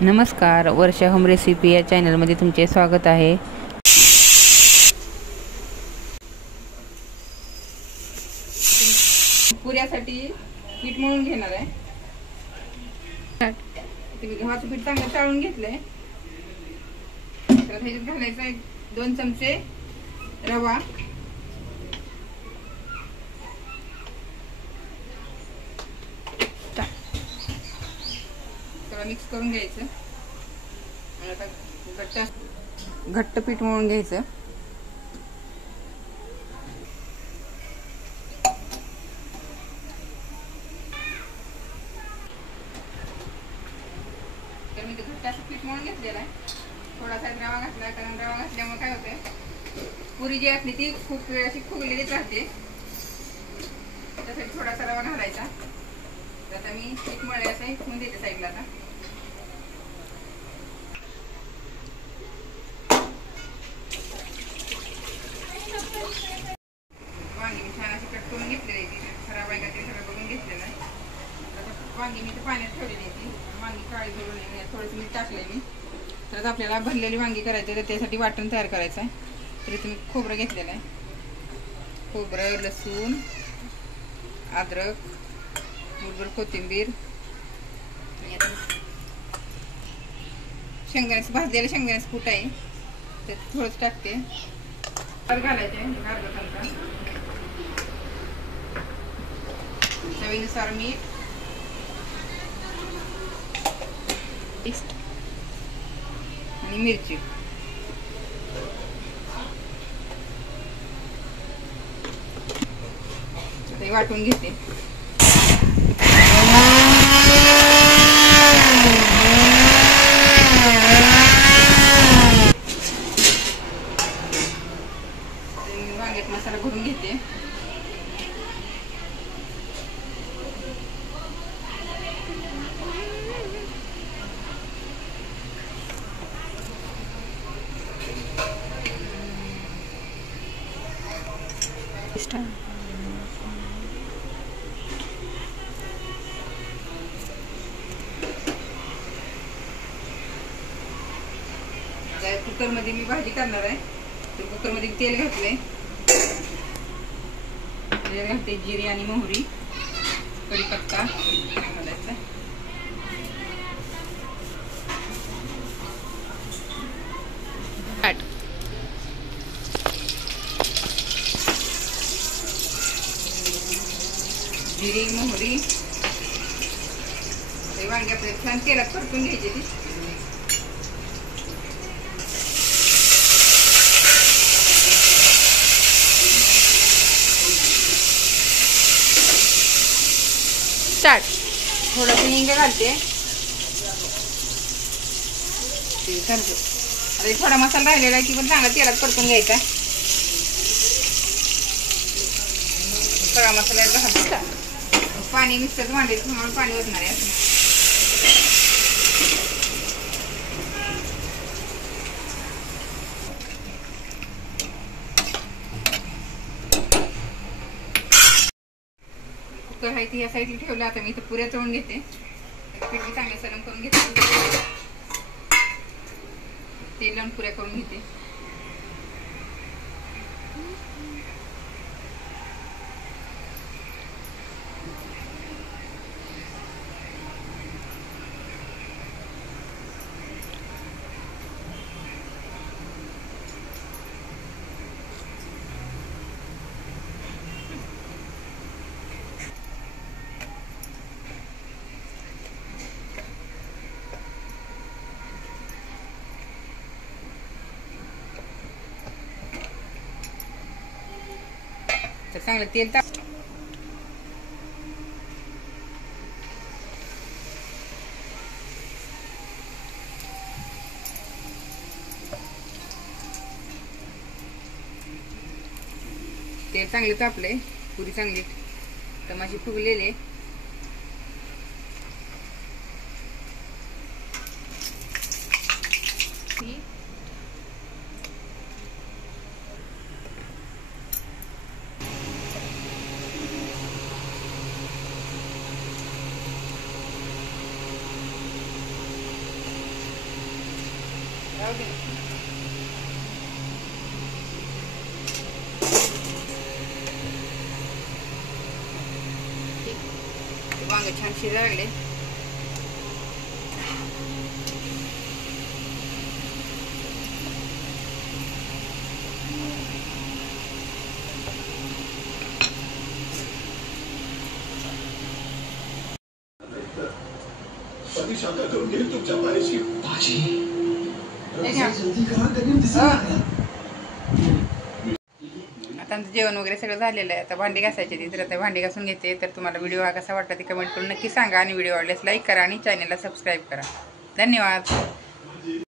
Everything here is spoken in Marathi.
नमस्कार, वर्षा होम रेसिपी या चॅनलमध्ये तुमचे स्वागत आहे। पुऱ्यासाठी पीठ मळून घेणार आहे। गव्हाचं पीठ चांगलं चाळून घेतलंय। तर ह्याच्यात घालायचं आहे 2 चमचे रवा, मिक्स करून घ्यायचं। आता घट्ट पीठ मळून घ्यायचं। तर मी घट्ट असं पीठ मळून घेतलेलं आहे। थोडासा रवा घातला, कारण रवा घातल्यामुळे काय होते, पुरी जी आपली ती खूप वेळ अशी फुगलेलीच राहते। त्यासाठी थोडासा रवा घालायचा। आता मी पीठ मळले असं ठेवून देते साईडला। आता वांगी मी छान अशी कट करून घेतलेली आहे। खराब आहे का ते सगळं बघून घेतलेलं आहे। आता वांगी मी पाण्यात ठेवलेली आहे। वांगी काळी करू नये, थोडंसं मीठ टाकलंय मी। तर आपल्याला भरलेली वांगी करायची, तर त्यासाठी वाटण तयार करायचं आहे। तर इथे मी खोबरं घेतलेलं आहे। खोबरं, लसूण, अद्रक, मुठभर कोथिंबीर, शेंगदाण्याचं भाजलेलं शेंगदाण्याचं कूट आहे, ते थोडंच टाकते। घालायचे अर्धा चमचा, चवीनुसार मीठ, आणि मिरची। ते वाटून घेते। वांग्यात मसाला भरून घेते। कुकर मध्ये मी भाजी करणार आहे, तर कुकर मध्ये तेल घातले। तेल घालते, जिरे आणि मोहरी, कढीपत्ता घालायचा, जिरे मोहरी। वांगी आपले छान तेलात परतून घ्यायचे। ती थोडस हिंग घालते। आता थोडा मसाला राहिलेला आहे, की पण चांगला तेलात परतून घ्यायचा। सगळा मसाला घालते। पाणी मिक्सर भांड्यात म्हणून पाणी ओतणार आहे। कुकर आहे ती या साईडला ठेवलं। आता मी इथं पुऱ्या तळून घेते। पीठ चांगलं सरम करून घेते, तेल लावून पुऱ्या करून घेते। तर चांगलं तेल टाक। तेल चांगले तापले, पुरी चांगली टमाशी फुगलेले। राहू दे. वांगे छान शिजायला लागले. आता आमचं जेवण वगैरे सगळं झालेलं आहे. आता भांडी घासायची ती, तर आता भांडी घासून घेते. तर तुम्हाला व्हिडिओ हा कसा वाटला ते कमेंट करून नक्की सांगा आणि व्हिडिओ आवडल्यास लाईक करा आणि चॅनलला सबस्क्राईब करा. धन्यवाद.